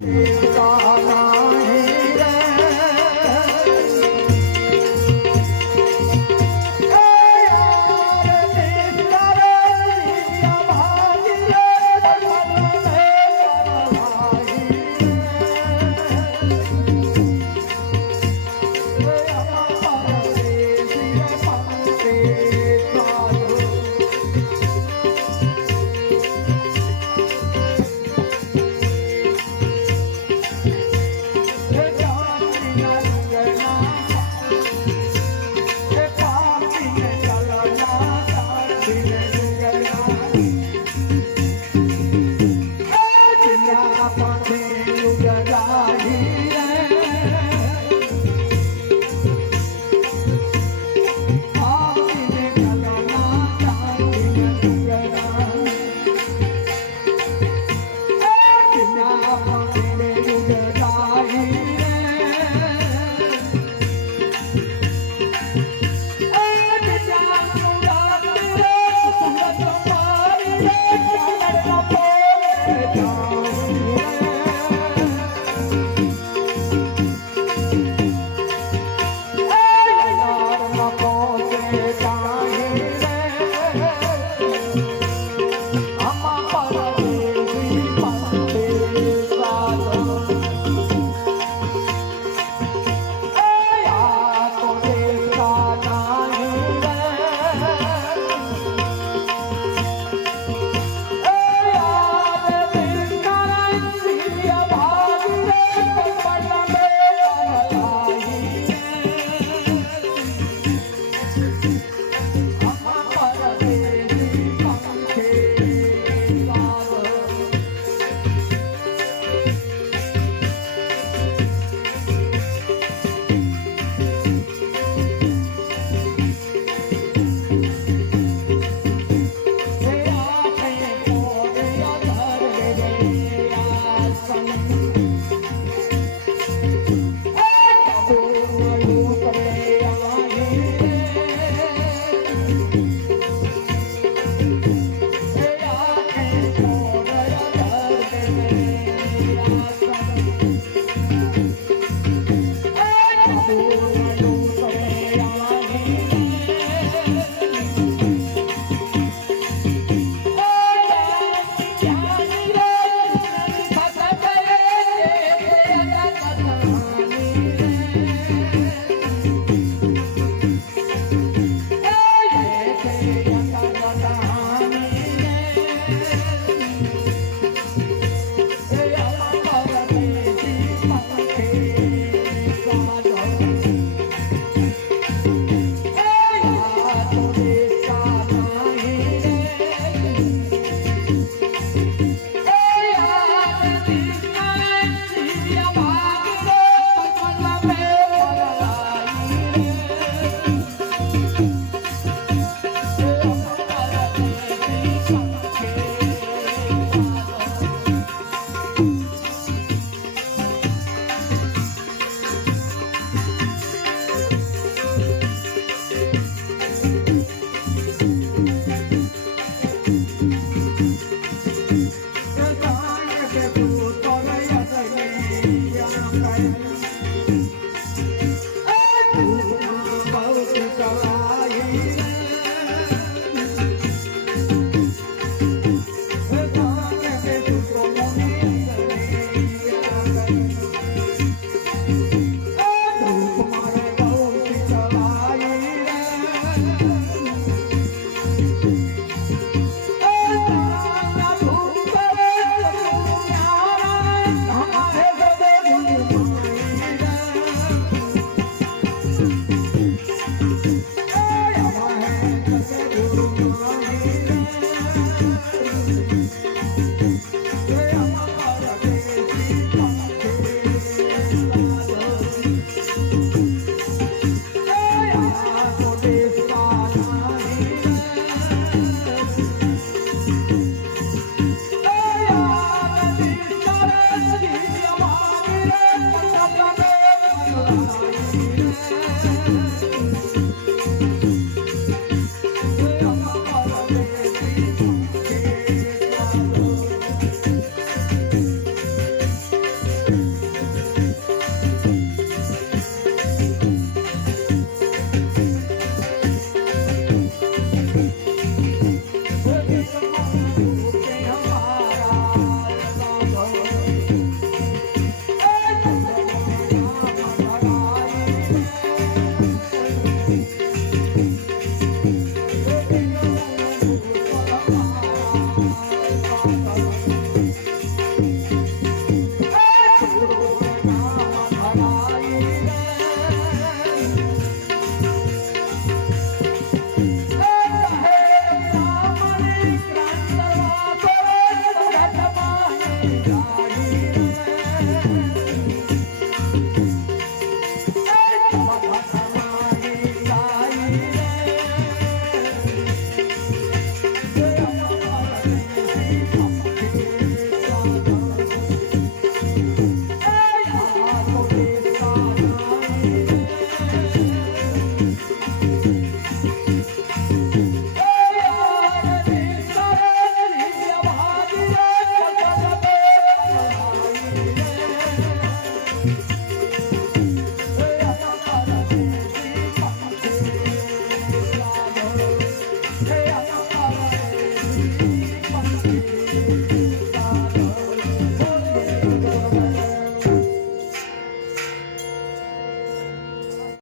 Yeah. Mm -hmm. boom, boom.